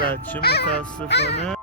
بچه متاسفانه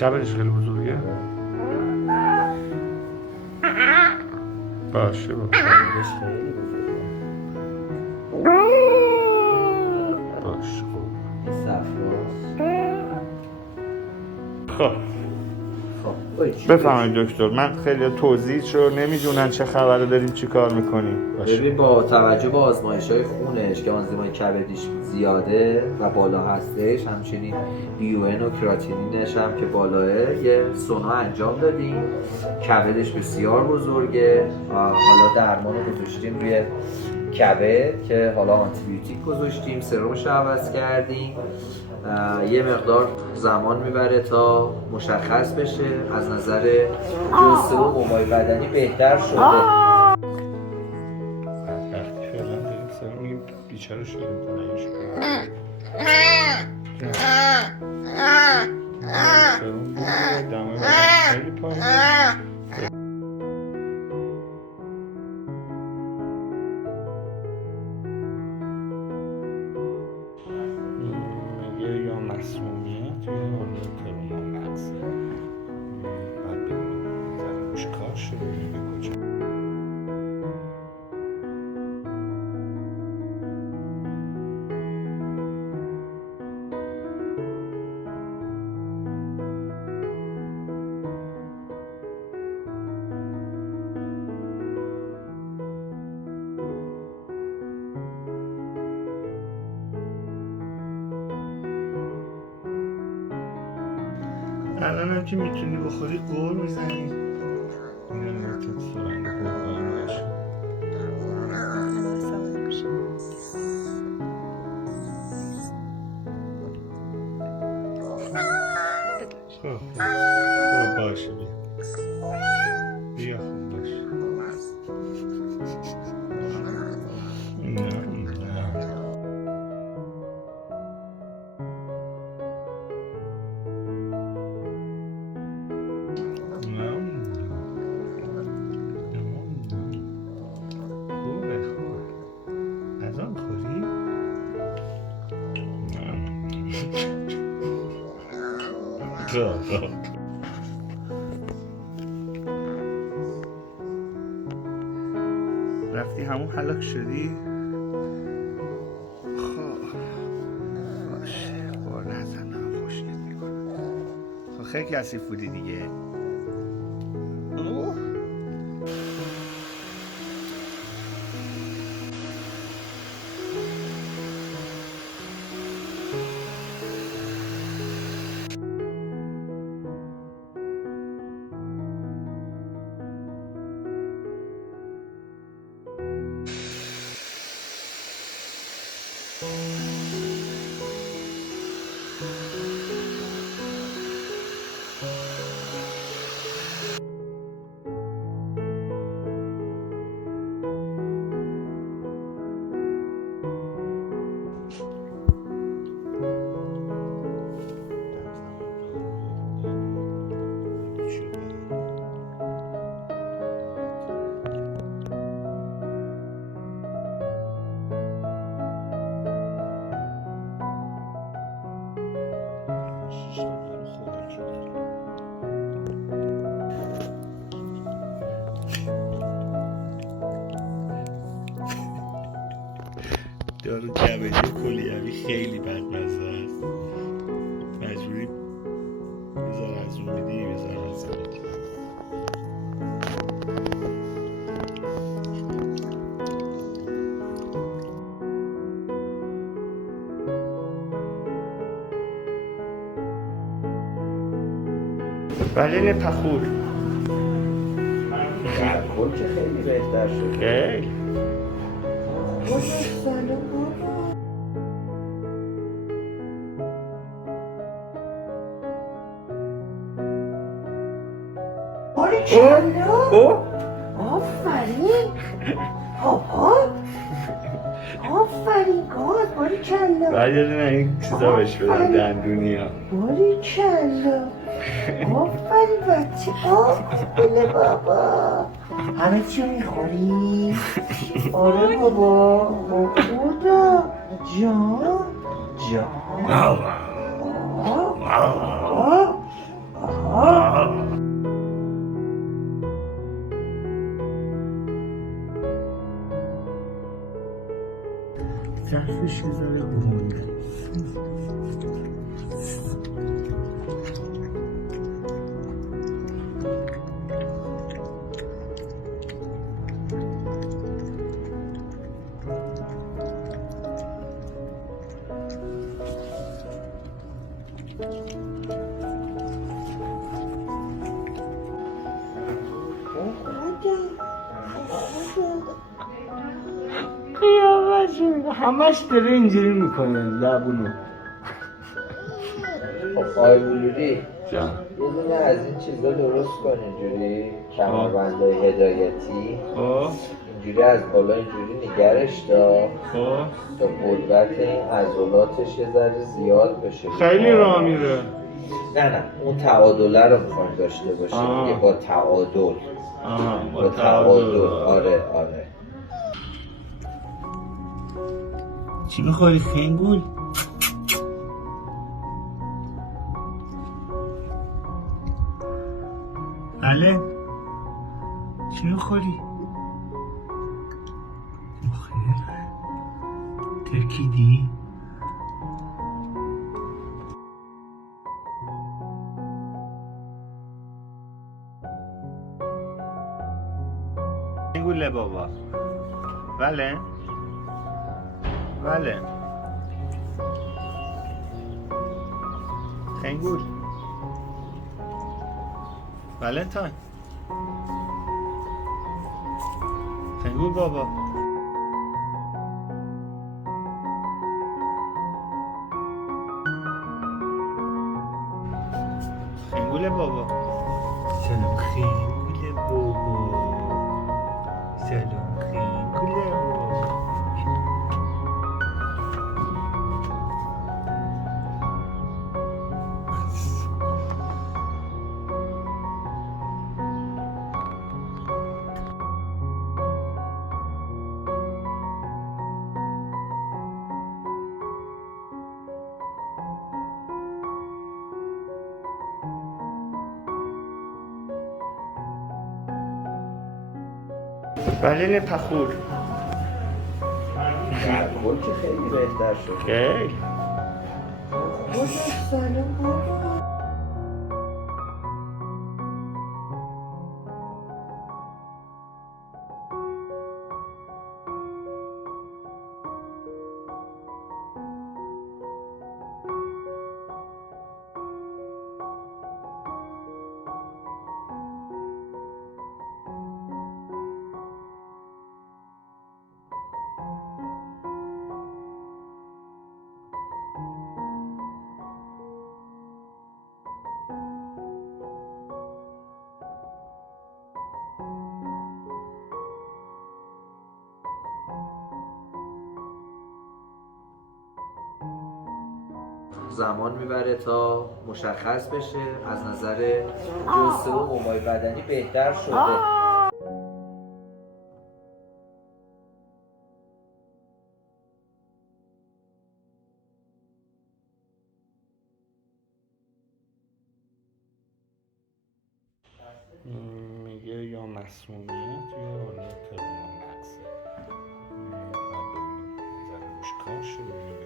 کبدش خیلی بزرگه. باشه باشه باشه خب بفهمید دکتر، من خیلی توضیحشو نمیدونن چه خبره، داریم چی کار میکنیم. ببین با توجه به آزمایش‌های خونش که آنزیمای کبدیش زیاده و بالا هستش، همچنین بیوئن و کراتینینش هم که بالاه، یه سونا انجام دادیم. کبدش بسیار بزرگه، حالا درمان رو گذاشتیم روی کبد که حالا آنتیبیوتیک گذاشتیم، سرمش رو عوض کردیم. یه مقدار زمان میبره تا مشخص بشه. از نظر جثه و قوای بدنی بهتر شده. وقتی فعلا داریم سرم میگیم بیچاره شدیم تنهیش سرم بود دمای بدن خیلی پایین. یا مسمومیت یا تروما مغزی. باید ببینیم روش کار شده به کجا. الان هم که میتونی بخوری قول میزنی. این هم تو سرنگ قول باشه. خب باشه بیا خوب باشه. نه رفتی همون هلاک شدی؟ خب باشه بار نزن خوشیت میکنم. خب خیلی کثیف بودی دیگه. دارو کبدی کلیوی خیلی بدمزه است. مجبوری بذار از اون میدی بذار از اون میدی. بله پخور الکل که خیلی بهتر شد. خیلی آفرین بابا، آفرین گاد، باری کلا، بعد یه دونه این چیزا بهش بدم دندونی ها. باری کلا، آفرین بچه، آفرین بابا. همه چی میخوری؟ آره بابا، با خدا جان جان. ظرفش یه ذره گرونده. همش داره اینجوری میکنه لبونو. خب آقای ولودی جان یه دونه از این چیزا درست کن، اینجوری کمربندهای هدایتی، خب اینجوری از بالا اینجوری نگرش دار خب تا قدرت این عضلاتش یه ذره زیاد بشه. خیلی راه میره. نه اون تعادله رو میخوایم داشته باشیم. یه با تعادل. با تعادل. آره چی میخوری خنگول؟ بله؟ چی میخوری؟ خیلی ترکیدی؟ خنگوله بابا. بله؟ بله خنگول ولنتاین خنگول بابا خنگول بابا سلام خنگول بابا سلام خنگول بابا بله پخور الکل که خیلی بهتر شد. خیلی سلام بابا. زمان میبره تا مشخص بشه. از نظر جسته و قوای بدنی بهتر شده. میگه یا مسمومیت یا حالا تروما مغزه. باید ببینیم روش کار شده